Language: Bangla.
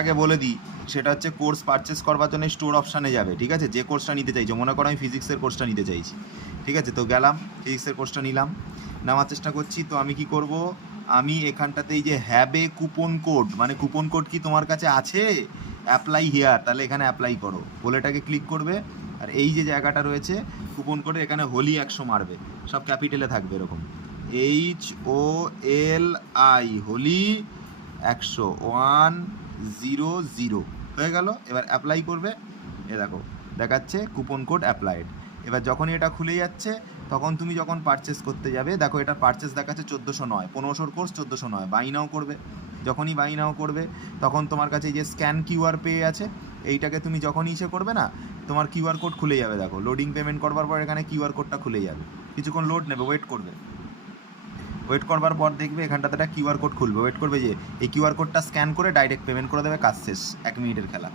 আগে বলে দিই, সেটা হচ্ছে কোর্স পারচেস করবার জন্য স্টোর অপশানে যাবে, ঠিক আছে? যে কোর্সটা নিতে চাইছো, মনে করো আমি ফিজিক্সের কোর্সটা নিতে চাইছি, ঠিক আছে? তো গেলাম, ফিজিক্সের কোর্সটা নিলাম, নেওয়ার চেষ্টা করছি। তো আমি কি করব, আমি এখানটাতে এই যে হ্যাবে কুপন কোড, মানে কুপন কোড কি তোমার কাছে আছে, অ্যাপ্লাই হিয়ার, তাহলে এখানে অ্যাপ্লাই করো বলে এটাকে ক্লিক করবে। আর এই যে জায়গাটা রয়েছে কুপন কোডে, এখানে হোলি 100 মারবে, সব ক্যাপিটালে থাকবে এরকম, HOLI হোলি 100 100 হয়ে গেল। এবার অ্যাপ্লাই করবে, এ দেখো দেখাচ্ছে কুপন কোড অ্যাপ্লাইড। এবার যখনই এটা খুলে যাচ্ছে, তখন তুমি যখন পারচেস করতে যাবে, দেখো এটা পারচেস দেখাচ্ছে 1409, 1500 কোর্স 1409, বাই নাও করবে। যখনই বাই নাও করবে, তখন তোমার কাছে এই যে স্ক্যান কিউআর পে আছে, এইটাকে তুমি যখনই ইসে করবে না, তোমার কিউআর কোড খুলে যাবে। দেখো লোডিং পেমেন্ট করবার পর এখানে কিউআর কোডটা খুলে যাবে, কিছুক্ষণ লোড নেবে, ওয়েট করবে। ওয়েট করবার পর দেখবে এখানটাতে একটা কিউআর কোড খুলবে, ওয়েট করবে, যে এই কিউআর কোডটা স্ক্যান করে ডাইরেক্ট পেমেন্ট করে দেবে, কাজ শেষ, 1 মিনিটের খেলা।